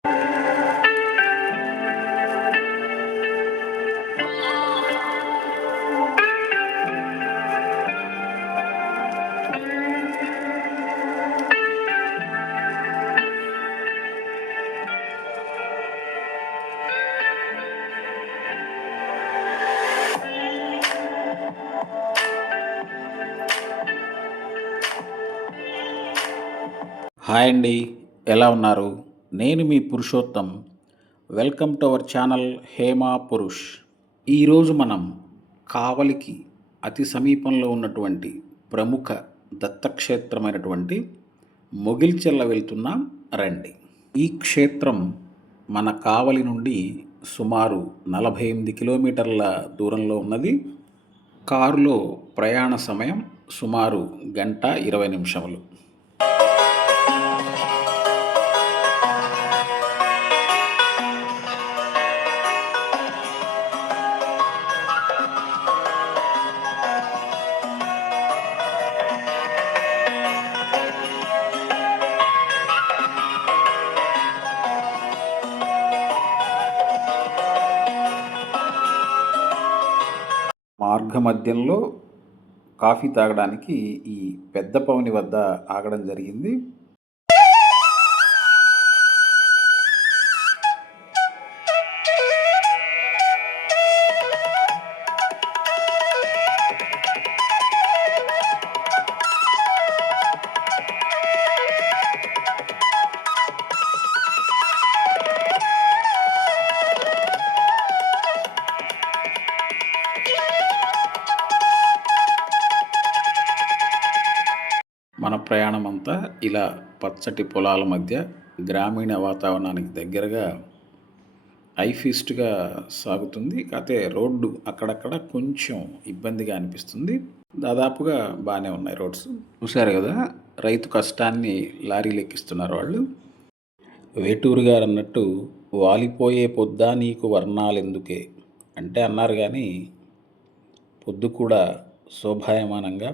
Hi అండి, ఎలా ఉన్నారు? నేను మీ Purushottam. Welcome to our channel Hema Purush. ఈరోజు మనం కావలికి అతి సమీపంలో ఉన్నటువంటి ప్రముఖ దత్తక్షేత్రమైనటువంటి మొగిల్చెర్ల వెళ్తున్నాం రండి. ఈ క్షేత్రం మన కావలి నుండి సుమారు 48 కిలోమీటర్ల దూరంలో ఉన్నది. కారులో ప్రయాణ సమయం సుమారు 1:20 నిమిషములు. మార్గమధ్యంలో కాఫీ తాగడానికి ఈ పెద్ద పవని వద్ద ఆగడం జరిగింది. మన ప్రయాణం అంతా ఇలా పచ్చటి పొలాల మధ్య గ్రామీణ వాతావరణానికి దగ్గరగా ఐఫీస్ట్గా సాగుతుంది. కాకపోతే రోడ్డు అక్కడక్కడ కొంచెం ఇబ్బందిగా అనిపిస్తుంది. దాదాపుగా బాగానే ఉన్నాయి రోడ్స్. చూశారు కదా, రైతు కష్టాన్ని లారీలు ఎక్కిస్తున్నారు వాళ్ళు. వేటూరు గారు అన్నట్టు వాలిపోయే పొద్దా నీకు వర్ణాలెందుకే అంటే అన్నారు, కానీ పొద్దు కూడా శోభాయమానంగా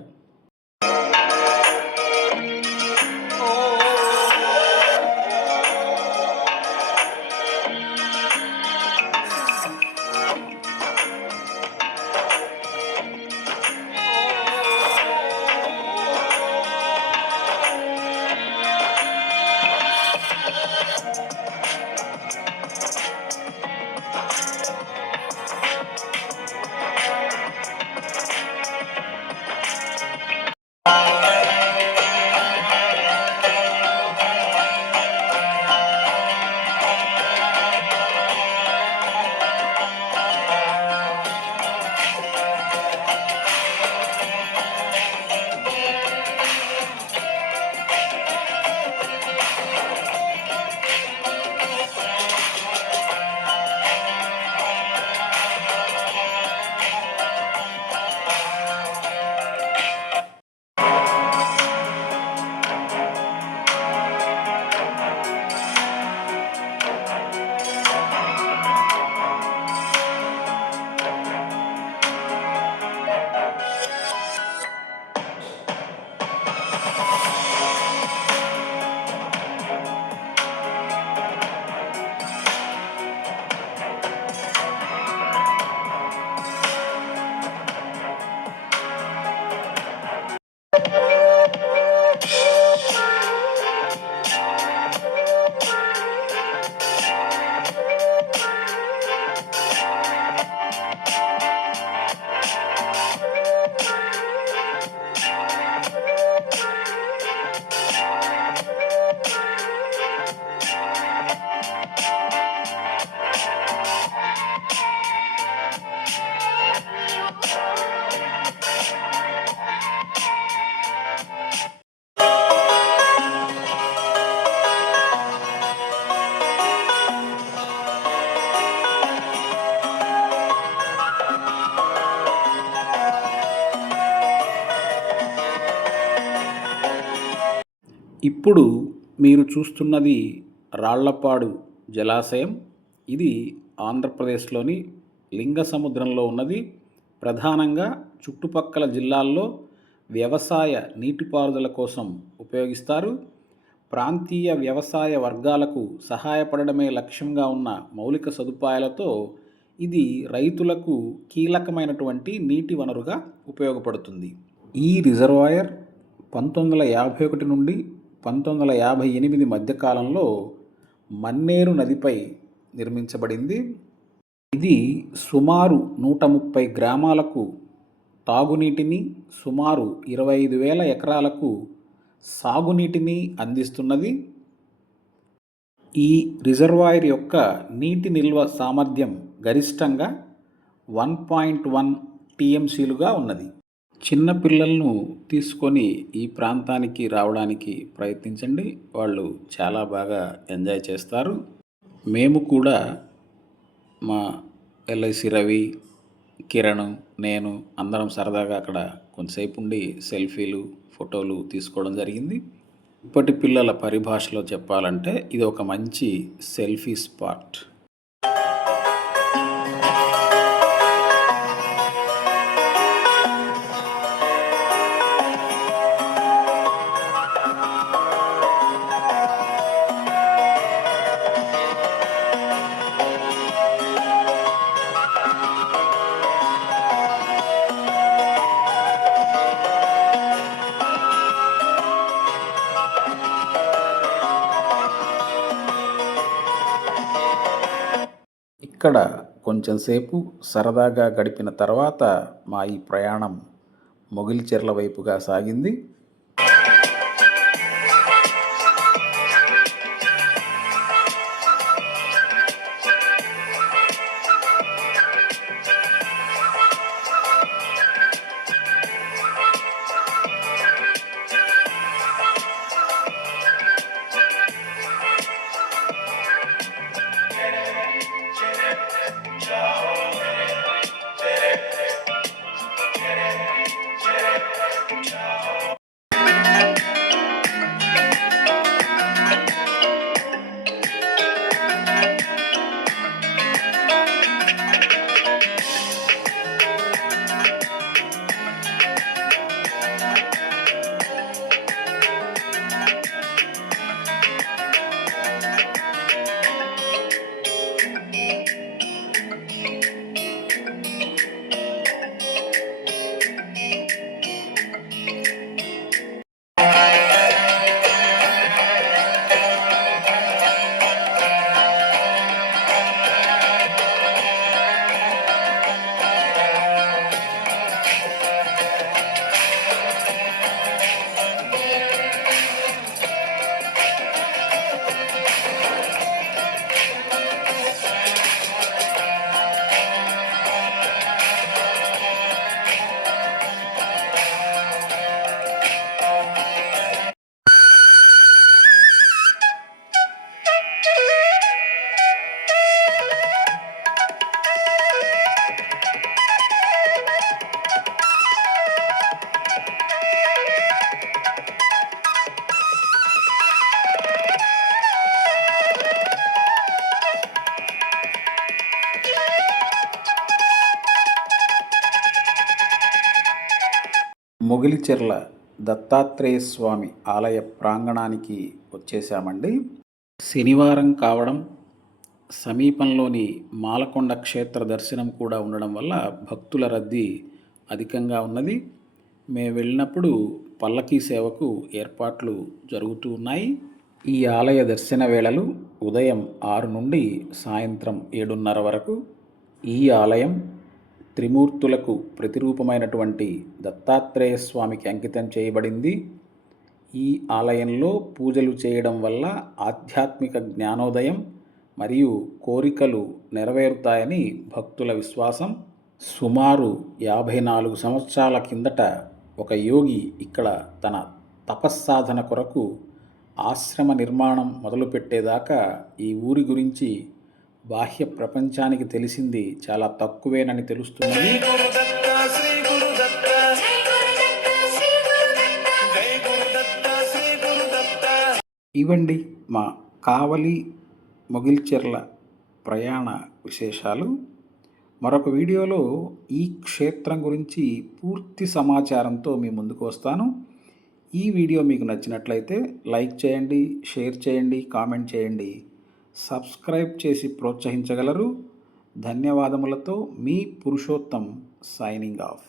ఇప్పుడు మీరు చూస్తున్నది రాళ్లపాడు జలాశయం. ఇది ఆంధ్రప్రదేశ్లోని లింగసముద్రంలో ఉన్నది. ప్రధానంగా చుట్టుపక్కల జిల్లాల్లో వ్యవసాయ నీటిపారుదల కోసం ఉపయోగిస్తారు. ప్రాంతీయ వ్యవసాయ వర్గాలకు సహాయపడడమే లక్ష్యంగా ఉన్న మౌలిక సదుపాయాలతో ఇది రైతులకు కీలకమైనటువంటి నీటి వనరుగా ఉపయోగపడుతుంది. ఈ రిజర్వాయర్ 1951 నుండి 1958 మధ్య కాలంలో మన్నేరు నదిపై నిర్మించబడింది. ఇది సుమారు 130 గ్రామాలకు తాగునీటిని, సుమారు 25,000 ఎకరాలకు సాగునీటిని అందిస్తున్నది. ఈ రిజర్వాయర్ యొక్క నీటి నిల్వ సామర్థ్యం గరిష్టంగా 1.1 టీఎంసీలుగా ఉన్నది. చిన్న పిల్లలను తీసుకొని ఈ ప్రాంతానికి రావడానికి ప్రయత్నించండి. వాళ్ళు చాలా బాగా ఎంజాయ్ చేస్తారు. మేము కూడా మా ఎల్ఐసి రవి, కిరణ్, నేను అందరం సరదాగా అక్కడ కొంతసేపు ఉండి సెల్ఫీలు, ఫోటోలు తీసుకోవడం జరిగింది. ఇప్పటి పిల్లల పరిభాషలో చెప్పాలంటే ఇది ఒక మంచి సెల్ఫీ స్పాట్. ఇక్కడ కొంచెంసేపు సరదాగా గడిపిన తర్వాత మా ఈ ప్రయాణం మొగిలిచెర్ల వైపుగా సాగింది. మొగిలిచెర్ల దత్తాత్రేయ స్వామి ఆలయ ప్రాంగణానికి వచ్చేసామండి. శనివారం కావడం, సమీపంలోని మాలకొండ క్షేత్ర దర్శనం కూడా ఉండడం వల్ల భక్తుల రద్దీ అధికంగా ఉన్నది. మేము వెళ్ళినప్పుడు పల్లకీ సేవకు ఏర్పాట్లు జరుగుతూ ఉన్నాయి. ఈ ఆలయ దర్శన వేళలు ఉదయం 6 నుండి సాయంత్రం 7:30 వరకు. ఈ ఆలయం త్రిమూర్తులకు ప్రతిరూపమైనటువంటి దత్తాత్రేయ స్వామికి అంకితం చేయబడింది. ఈ ఆలయంలో పూజలు చేయడం వల్ల ఆధ్యాత్మిక జ్ఞానోదయం మరియు కోరికలు నెరవేరుతాయని భక్తుల విశ్వాసం. సుమారు 54 సంవత్సరాల కిందట ఒక యోగి ఇక్కడ తన తపస్సాధన కొరకు ఆశ్రమ నిర్మాణం మొదలుపెట్టేదాకా ఈ ఊరి గురించి బాహ్య ప్రపంచానికి తెలిసింది చాలా తక్కువేనని తెలుస్తున్నది. ఇవండి మా కావలి మొగిలిచెర్ల ప్రయాణ విశేషాలు. మరొక వీడియోలో ఈ క్షేత్రం గురించి పూర్తి సమాచారంతో మీ ముందుకు వస్తాను. ఈ వీడియో మీకు నచ్చినట్లయితే లైక్ చేయండి, షేర్ చేయండి, కామెంట్ చేయండి. సబ్స్క్రైబ్ చేసి ప్రోత్సహించగలరు. ధన్యవాదములతో మీ పురుషోత్తం సైనింగ్ ఆఫ్.